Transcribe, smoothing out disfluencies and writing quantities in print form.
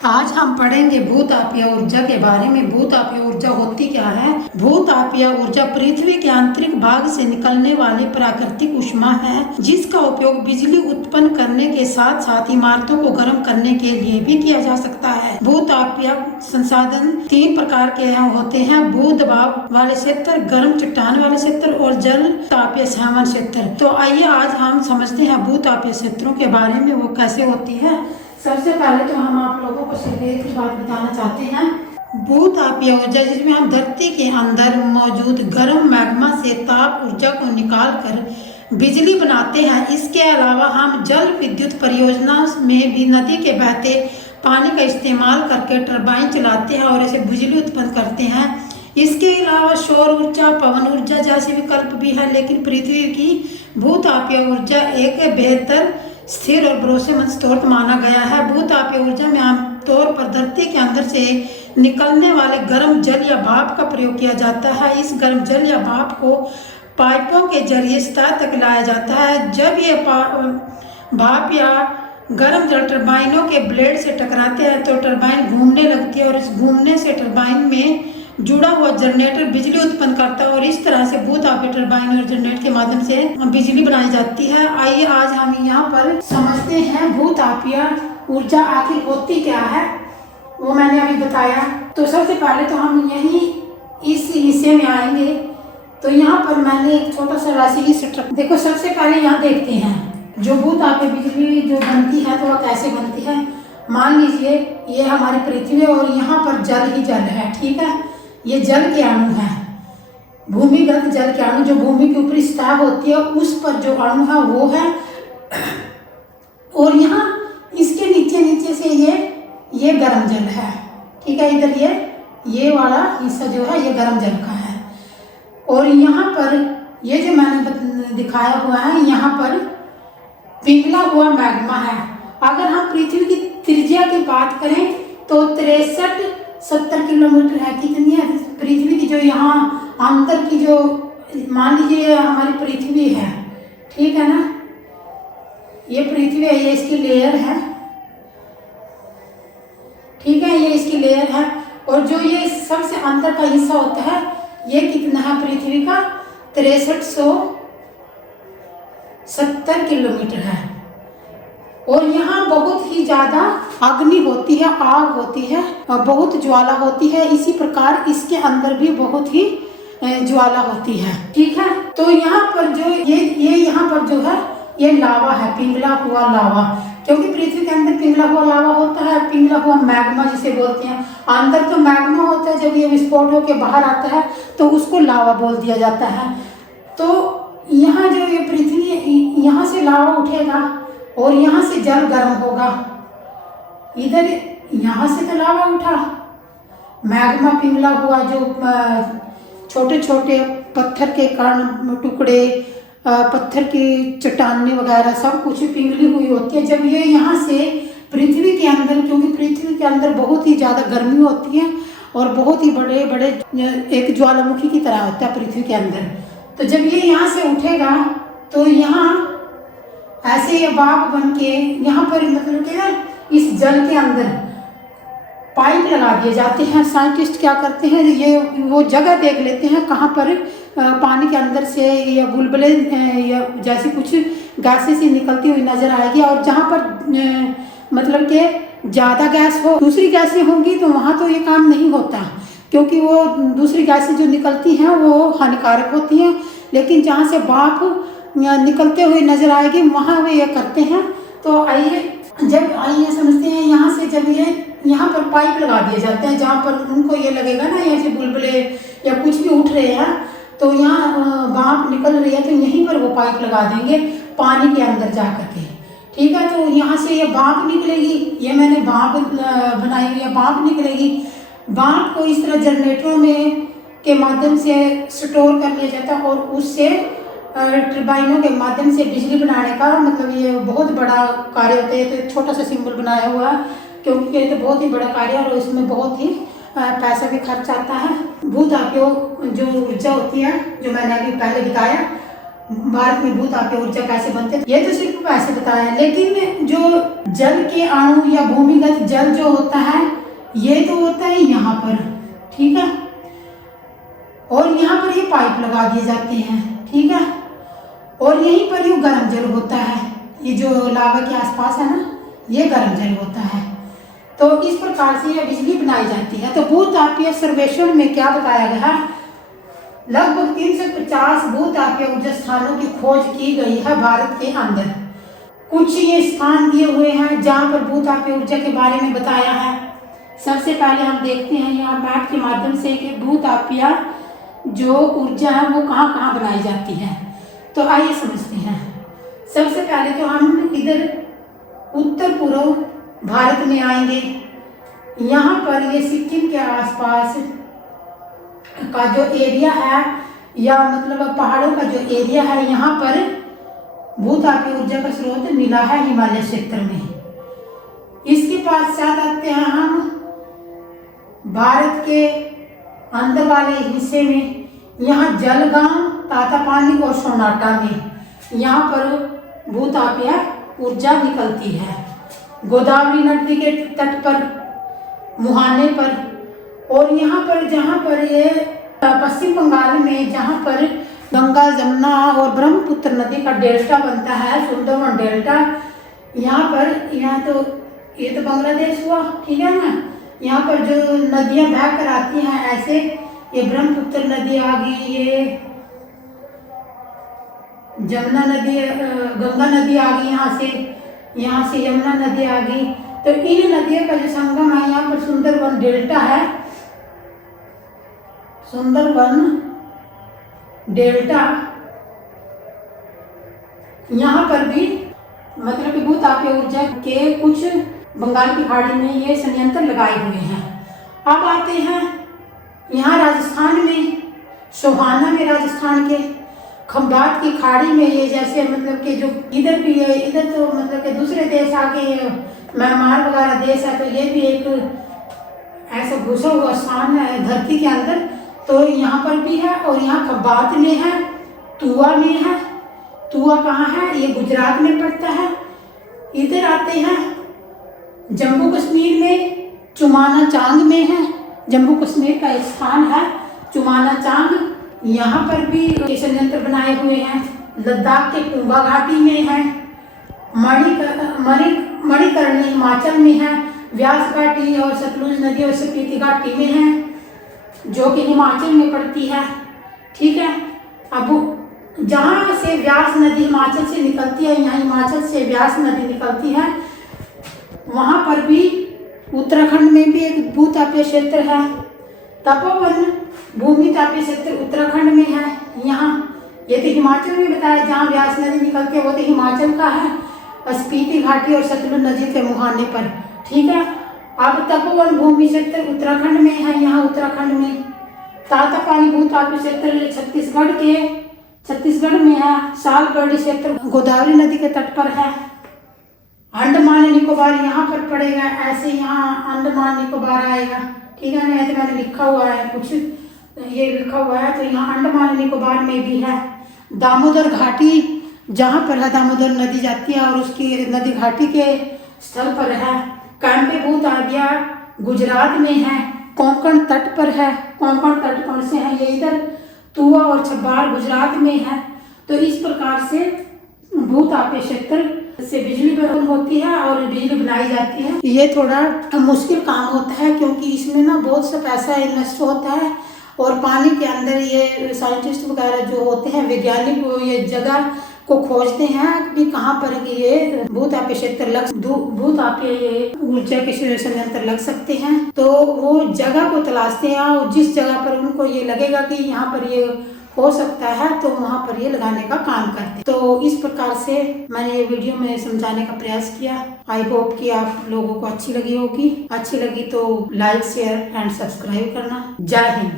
आज हम पढ़ेंगे भूतापीय ऊर्जा के बारे में। भूतापीय ऊर्जा होती क्या है? भूतापीय ऊर्जा पृथ्वी के आंतरिक भाग से निकलने वाली प्राकृतिक ऊष्मा है, जिसका उपयोग बिजली उत्पन्न करने के साथ साथ इमारतों को गर्म करने के लिए भी किया जा सकता है। भूतापीय संसाधन तीन प्रकार के होते हैं: भू दबाव वाले क्षेत्र, गर्म चट्टान वाले क्षेत्र और जल तापीय संवहन क्षेत्र। तो आइए आज हम समझते हैं भूतापीय क्षेत्रों के बारे में, वो कैसे होती है। सबसे पहले तो हम आप लोगों को सिर्फ एक ही बात बताना चाहते हैं। भूतापीय ऊर्जा, जिसमें हम धरती के अंदर मौजूद गर्म मैग्मा से ताप ऊर्जा को निकाल कर बिजली बनाते हैं। इसके अलावा हम जल विद्युत परियोजना में भी नदी के बहते पानी का इस्तेमाल करके टरबाइन चलाते हैं और ऐसे बिजली उत्पन्न करते हैं। इसके अलावा सौर ऊर्जा, पवन ऊर्जा जैसे विकल्प भी है, लेकिन पृथ्वी की भूतापीय ऊर्जा एक बेहतर, स्थिर और भरोसेमंद स्रोत माना गया है। भूतापीय ऊर्जा में आमतौर पर धरती के अंदर से निकलने वाले गर्म जल या भाप का प्रयोग किया जाता है। इस गर्म जल या भाप को पाइपों के जरिए सतह तक लाया जाता है। जब ये भाप या गर्म जल टरबाइनों के ब्लेड से टकराते हैं तो टरबाइन घूमने लगती है और इस घूमने से टरबाइन में जुड़ा हुआ जनरेटर बिजली उत्पन्न करता है और इस तरह से भूतापीय टरबाइन और जनरेटर के माध्यम से बिजली बनाई जाती है। आइए आज हम यहाँ पर समझते हैं भूतापीय ऊर्जा आखिर होती क्या है, वो मैंने अभी बताया। तो सबसे पहले तो हम यही इस हिस्से में आएंगे। तो यहाँ पर मैंने एक छोटा सा राशि स्ट्रक्चर देखो। सबसे पहले यहाँ देखते हैं जो भूतापीय बिजली जो बनती है तो वह कैसे बनती है। मान लीजिए ये हमारी पृथ्वी और यहाँ पर जल ही जल है, ठीक है। ये जल के अणु हैं, भूमिगत जल के अणु, जो भूमि के ऊपरी सतह होती है उस पर जो अणु है वो है। और यहाँ इसके नीचे नीचे से ये गर्म जल है, ठीक है। इधर ये वाला हिस्सा जो है ये गर्म जल का है। और यहाँ पर ये जो मैंने दिखाया हुआ है, यहाँ पर पिघला हुआ मैग्मा है। अगर हम पृथ्वी की त्रिज्या की बात करें तो 63-70 किलोमीटर है। कितनी है पृथ्वी की? जो यहाँ अंदर की जो, मान लीजिए हमारी पृथ्वी है, ठीक है ना। ये पृथ्वी है, ये इसकी लेयर है, ठीक है, ये इसकी लेयर है। और जो ये सबसे अंदर का हिस्सा होता है ये कितना है पृथ्वी का? 6370 किलोमीटर है। और यहाँ बहुत ही ज्यादा अग्नि होती है, आग होती है, बहुत ज्वाला होती है। इसी प्रकार इसके अंदर भी बहुत ही ज्वाला होती है, ठीक है। तो यहाँ पर जो ये यहाँ पर जो है ये लावा है, पिघला हुआ लावा। क्योंकि पृथ्वी के अंदर पिघला हुआ लावा होता है, पिघला हुआ मैग्मा जिसे बोलते हैं। अंदर तो मैग्मा होता है, जब ये विस्फोट होकर बाहर आता है तो उसको लावा बोल दिया जाता है। तो यहाँ जो ये पृथ्वी, यहाँ से लावा उठेगा और यहाँ से जल गर्म होगा। इधर यहाँ से तो लावा उठा, मैग्मा पिघला हुआ, जो छोटे छोटे पत्थर के कण टुकड़े, पत्थर की चट्टानें वगैरह सब कुछ पिघली हुई होती है। जब ये यहाँ से पृथ्वी के अंदर, क्योंकि पृथ्वी के अंदर बहुत ही ज़्यादा गर्मी होती है और बहुत ही बड़े बड़े एक ज्वालामुखी की तरह होता है पृथ्वी के अंदर। तो जब ये यहाँ से उठेगा तो यहाँ ऐसे ये भाप बन के यहाँ पर, मतलब कि ना इस जल के अंदर पाइप लगा दिए जाते हैं। साइंटिस्ट क्या करते हैं, ये वो जगह देख लेते हैं कहाँ पर पानी के अंदर से या बुलबुले या जैसी कुछ गैसें सी निकलती हुई नजर आएगी। और जहाँ पर मतलब कि ज़्यादा गैस हो, दूसरी गैसें होंगी तो वहाँ तो ये काम नहीं होता, क्योंकि वो दूसरी गैसें जो निकलती हैं वो हानिकारक होती हैं। लेकिन जहाँ से भाप निकलते हुए नजर आएगी वहाँ वे ये करते हैं। तो आइए समझते हैं। यहाँ से जब ये यहाँ पर पाइप लगा दिए जाते हैं, जहाँ पर उनको ये लगेगा ना ऐसे बुलबुले या कुछ भी उठ रहे हैं तो यहाँ भाप निकल रही है, तो यहीं पर वो पाइप लगा देंगे पानी के अंदर जा करके, ठीक है। तो यहाँ से ये भाप निकलेगी, ये मैंने भाप बनाई हुई है, भाप निकलेगी। भाप को इस तरह जनरेटरों में के माध्यम से स्टोर कर लिया जाता है और उससे टरबाइनों के माध्यम से बिजली बनाने का, मतलब ये बहुत बड़ा कार्य होता है। तो एक छोटा सा सिंबल बनाया हुआ है, क्योंकि ये तो बहुत ही बड़ा कार्य है और इसमें बहुत ही पैसा भी खर्च आता है। भूतापीय जो ऊर्जा होती है, जो मैंने अभी पहले बताया, भारत में भूतापीय ऊर्जा कैसे बनते हैं, ये तो सिर्फ वैसे बताया, लेकिन जो जल के अणु या भूमिगत जल जो होता है ये तो होता है यहाँ पर, ठीक है, और यहाँ पर ये पाइप लगा दिए जाते हैं, ठीक है, और यहीं पर ये गर्म जल होता है, ये जो लावा के आसपास है ना ये गर्म जल होता है। तो इस प्रकार से यह बिजली बनाई जाती है। तो भूतापीय सर्वेक्षण में क्या बताया गया है, लगभग 350 भूतापीय ऊर्जा स्थानों की खोज की गई है भारत के अंदर। कुछ ये स्थान दिए हुए हैं जहाँ पर भूतापीय ऊर्जा के बारे में बताया है। सबसे पहले हम देखते हैं यहाँ मैप के माध्यम से कि भूतापीय जो ऊर्जा है वो कहाँ कहाँ बनाई जाती है। तो आइए समझते हैं। सबसे पहले तो हम इधर उत्तर पूर्व भारत में आएंगे। यहाँ पर ये सिक्किम के आसपास का जो एरिया है या मतलब पहाड़ों का जो एरिया है, यहाँ पर भूतापीय ऊर्जा का स्रोत मिला है हिमालय क्षेत्र में। इसके पश्चात आते हैं हम भारत के अंदर वाले हिस्से में। यहाँ जलगांव, तातापानी और सोनाटा में यहाँ पर भूतापीय ऊर्जा निकलती है। गोदावरी नदी के तट पर, मुहाने पर, और यहाँ पर जहाँ पर ये पश्चिम बंगाल में जहाँ पर गंगा, जमुना और ब्रह्मपुत्र नदी का डेल्टा बनता है, सुंदरवन डेल्टा, यहाँ पर, यहाँ तो ये तो बांग्लादेश हुआ, ठीक है ना। यहाँ पर जो नदियाँ बह कर आती हैं ऐसे, ये ब्रह्मपुत्र नदी आ गई, ये जमुना नदी, गंगा नदी आ गई, यहाँ से यमुना नदी आ गई। तो इन नदियों का जो संगम है यहाँ पर सुंदरवन डेल्टा है, सुंदरवन डेल्टा। यहाँ पर भी मतलब कि भूतापीय ऊर्जा के कुछ बंगाल की खाड़ी में ये संयंत्र लगाए हुए हैं। अब आते हैं यहाँ राजस्थान में, सोहाना में, राजस्थान के खंबात की खाड़ी में, ये जैसे मतलब कि जो इधर भी है, इधर तो मतलब कि दूसरे देश आके म्यांमार वगैरह देश है, तो ये भी एक ऐसा घुसा हुआ स्थान है धरती के अंदर। तो यहाँ पर भी है, और यहाँ खंबात में है, तुआ में है। तुआ कहाँ है, ये गुजरात में पड़ता है। इधर आते हैं जम्मू कश्मीर में, चुमाना चांग में है, जम्मू कश्मीर का एक स्थान है चुमाना चांग, यहाँ पर भी संयंत्र बनाए हुए हैं। लद्दाख के कुंभा घाटी में है, मणिकर्णी हिमाचल में है, व्यास घाटी और सतलुज नदी और स्पीति घाटी में है जो कि हिमाचल में पड़ती है, ठीक है। अब जहाँ से व्यास नदी हिमाचल से निकलती है, यहाँ हिमाचल से व्यास नदी निकलती है, वहाँ पर भी उत्तराखंड में भी एक भूतापीय क्षेत्र है। तपोवन भूमि तापीय क्षेत्र उत्तराखंड में है। यहाँ ये तो हिमाचल में बताया, जहाँ व्यास नदी निकलती है वो तो हिमाचल का है, स्पीति घाटी और सतलुज नदी के मुहाने पर, ठीक है। अब तपोवन भूमि क्षेत्र उत्तराखंड में है, यहाँ उत्तराखंड में। तातापानी भूतापीय क्षेत्र छत्तीसगढ़ में है। सालगढ़ क्षेत्र गोदावरी नदी के तट पर है। अंडमान निकोबार यहाँ पर पड़ेगा, ऐसे यहाँ अंडमान निकोबार आएगा, ठीक है ना। तो मैंने लिखा हुआ है कुछ, ये लिखा हुआ है, तो यहाँ अंडमान निकोबार में भी है। दामोदर घाटी जहाँ पर है, दामोदर नदी जाती है और उसकी नदी घाटी के स्थल पर है। कैम्पे भूतापीय गुजरात में है, कोंकण तट पर है। कोंकण तट कौन से है, ये इधर तुआ और छब्बार गुजरात में है। तो इस प्रकार से भूतापीय क्षेत्र से बिजली उत्पन्न होती है और बिजली बनाई जाती है। ये थोड़ा मुश्किल काम होता है क्योंकि इसमें ना बहुत सा पैसा इन्वेस्ट होता है और पानी के अंदर ये साइंटिस्ट वगैरह जो होते हैं, वैज्ञानिक, ये जगह को खोजते हैं कि कहाँ पर ये भूतापीय क्षेत्र भूतापीय ये ऊर्जा के संयंत्र लग सकते हैं। तो वो जगह को तलाशते हैं और जिस जगह पर उनको ये लगेगा कि यहाँ पर ये हो सकता है तो वहाँ पर ये लगाने का काम करते हैं। तो इस प्रकार से मैंने ये वीडियो में समझाने का प्रयास किया। आई होप कि आप लोगों को अच्छी लगी होगी। अच्छी लगी तो लाइक, शेयर एंड सब्सक्राइब करना। जय हिंद।